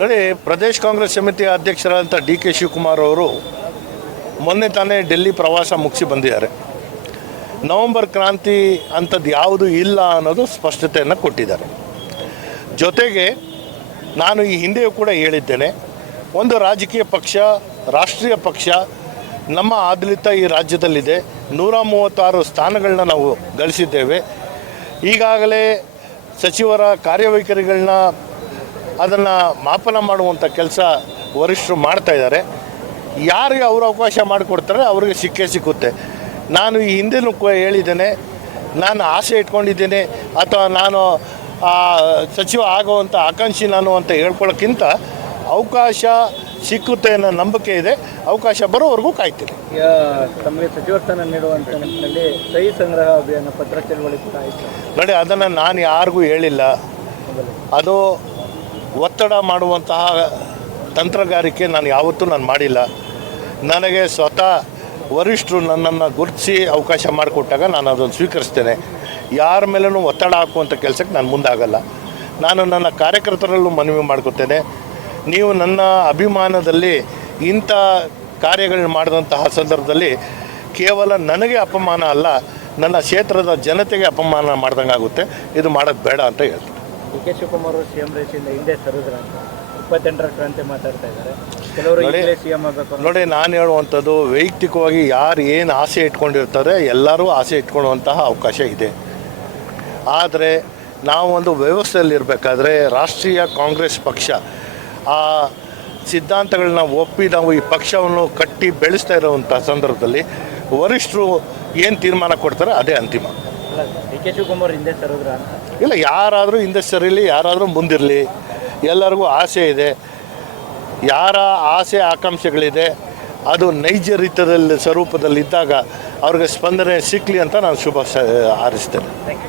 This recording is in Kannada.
ನೋಡಿ, ಪ್ರದೇಶ್ ಕಾಂಗ್ರೆಸ್ ಸಮಿತಿ ಅಧ್ಯಕ್ಷರಾದಂಥ ಡಿ ಕೆ ಶಿವಕುಮಾರ್ ಅವರು ಮೊನ್ನೆ ತಾನೇ ಡೆಲ್ಲಿ ಪ್ರವಾಸ ಮುಗಿಸಿ ಬಂದಿದ್ದಾರೆ. ನವಂಬರ್ ಕ್ರಾಂತಿ ಅಂಥದ್ದು ಯಾವುದು ಇಲ್ಲ ಅನ್ನೋದು ಸ್ಪಷ್ಟತೆಯನ್ನು ಕೊಟ್ಟಿದ್ದಾರೆ. ಜೊತೆಗೆ ನಾನು ಈ ಹಿಂದೆಯೂ ಕೂಡ ಹೇಳಿದ್ದೇನೆ, ಒಂದು ರಾಜಕೀಯ ಪಕ್ಷ, ರಾಷ್ಟ್ರೀಯ ಪಕ್ಷ ನಮ್ಮ ಆಡಳಿತ ಈ ರಾಜ್ಯದಲ್ಲಿದೆ. ನೂರ ಮೂವತ್ತಾರು ಸ್ಥಾನಗಳನ್ನ ನಾವು ಗಳಿಸಿದ್ದೇವೆ. ಈಗಾಗಲೇ ಸಚಿವರ ಕಾರ್ಯವೈಖರಿಗಳನ್ನ ಅದನ್ನು ಮಾಪನ ಮಾಡುವಂಥ ಕೆಲಸ ವರಿಷ್ಠರು ಮಾಡ್ತಾ ಇದ್ದಾರೆ. ಯಾರಿಗೆ ಅವರು ಅವಕಾಶ ಮಾಡಿಕೊಡ್ತಾರೆ ಅವ್ರಿಗೆ ಸಿಕ್ಕೇ ಸಿಕ್ಕುತ್ತೆ. ನಾನು ಈ ಹಿಂದೆನೂ ಹೇಳಿದ್ದೇನೆ ನಾನು ಆಸೆ ಇಟ್ಕೊಂಡಿದ್ದೇನೆ ಅಥವಾ ನಾನು ಆ, ಸಚಿವ ಆಗುವಂಥ ಆಕಾಂಕ್ಷಿ ನಾನು ಅಂತ ಹೇಳ್ಕೊಳ್ಳೋಕ್ಕಿಂತ ಅವಕಾಶ ಸಿಕ್ಕುತ್ತೆ ಅನ್ನೋ ನಂಬಿಕೆ ಇದೆ ಅವಕಾಶ ಬರೋವರೆಗೂ ಕಾಯ್ತೀನಿ. ತಮಗೆ ಸಚಿವ ಸ್ಥಾನ ನೀಡುವಂಥ ನಿಟ್ಟಿನಲ್ಲಿ ಸಹಿ ಸಂಗ್ರಹ ಅಭಿಯಾನ ಪತ್ರ ಚಳವಳಿ ಕೂಡ ಆಯಿತು. ನೋಡಿ ಅದನ್ನು ನಾನು ಯಾರಿಗೂ ಹೇಳಿಲ್ಲ. ಅದು ಒತ್ತಡ ಮಾಡುವಂತಹ ತಂತ್ರಗಾರಿಕೆ ನಾನು ಯಾವತ್ತೂ ನಾನು ಮಾಡಿಲ್ಲ. ನನಗೆ ಸ್ವತಃ ವರಿಷ್ಠರು ನನ್ನನ್ನು ಗುರುತಿಸಿ ಅವಕಾಶ ಮಾಡಿಕೊಟ್ಟಾಗ ನಾನು ಅದನ್ನು ಸ್ವೀಕರಿಸ್ತೇನೆ. ಯಾರ ಮೇಲೂ ಒತ್ತಡ ಹಾಕುವಂಥ ಕೆಲಸಕ್ಕೆ ನಾನು ಮುಂದಾಗಲ್ಲ. ನಾನು ನನ್ನ ಕಾರ್ಯಕರ್ತರಲ್ಲೂ ಮನವಿ ಮಾಡ್ಕೊತೇನೆ. ನೀವು ನನ್ನ ಅಭಿಮಾನದಲ್ಲಿ ಇಂಥ ಕಾರ್ಯಗಳನ್ನ ಮಾಡಿದಂತಹ ಸಂದರ್ಭದಲ್ಲಿ ಕೇವಲ ನನಗೆ ಅಪಮಾನ ಅಲ್ಲ, ನನ್ನ ಕ್ಷೇತ್ರದ ಜನತೆಗೆ ಅಪಮಾನ ಮಾಡ್ದಂಗೆ ಆಗುತ್ತೆ ಇದು ಮಾಡೋದು ಬೇಡ ಅಂತ ಹೇಳ್ತೀನಿ. ಡಿ ಕೆ ಶಿವಕುಮಾರ್ ಅವರು ಸಿಎಂ ರೇಸಿಂದ ಹಿಂದೆ ಸರಿದ್ರ ಅಂತ. ಇಪ್ಪತ್ತೆಂಟರ ಕ್ರಾಂತಿ ಮಾತಾಡ್ತಾ ಇದ್ದಾರೆ. ಕೆಲವರು ನೋಡಿ. ಈಗಲೇ ಸಿಎಂ ಆಗಬೇಕು ನೋಡಿ ನಾನು ಹೇಳುವಂಥದ್ದು ವೈಯಕ್ತಿಕವಾಗಿ ಯಾರು ಏನು ಆಸೆ ಇಟ್ಕೊಂಡಿರ್ತಾರೆ ಎಲ್ಲರೂ ಆಸೆ ಇಟ್ಕೊಳ್ಳುವಂತಹ ಅವಕಾಶ ಇದೆ. ಆದರೆ ನಾವು ಒಂದು ವ್ಯವಸ್ಥೆಯಲ್ಲಿ ಇರಬೇಕಾದ್ರೆ ರಾಷ್ಟ್ರೀಯ ಕಾಂಗ್ರೆಸ್ ಪಕ್ಷ ಆ ಸಿದ್ಧಾಂತಗಳನ್ನ ಒಪ್ಪಿ ನಾವು ಈ ಪಕ್ಷವನ್ನು ಕಟ್ಟಿ ಬೆಳೆಸ್ತಾ ಇರುವಂಥ ಸಂದರ್ಭದಲ್ಲಿ ವರಿಷ್ಠರು ಏನು ತೀರ್ಮಾನ ಕೊಡ್ತಾರೆ ಅದೇ ಅಂತಿಮ. ಡಿ ಕೆ ಶಿವಕುಮಾರ್ ಹಿಂದೆ ಸರಿದ್ರ ಇಲ್ಲ ಯಾರಾದರೂ ಹಿಂದೆ ಸರಿಲಿ ಯಾರಾದರೂ ಮುಂದಿರಲಿ. ಎಲ್ಲರಿಗೂ ಆಸೆ ಇದೆ. ಯಾರ ಆಸೆ ಆಕಾಂಕ್ಷೆಗಳಿದೆ ಅದು ನೈಜ ರೀತಿಯಲ್ಲಿ ಸ್ವರೂಪದಲ್ಲಿದ್ದಾಗ ಅವ್ರಿಗೆ ಸ್ಪಂದನೆ ಸಿಕ್ಕಲಿ ಅಂತ ನಾನು ಶುಭ ಹಾರೈಸ್ತೇನೆ.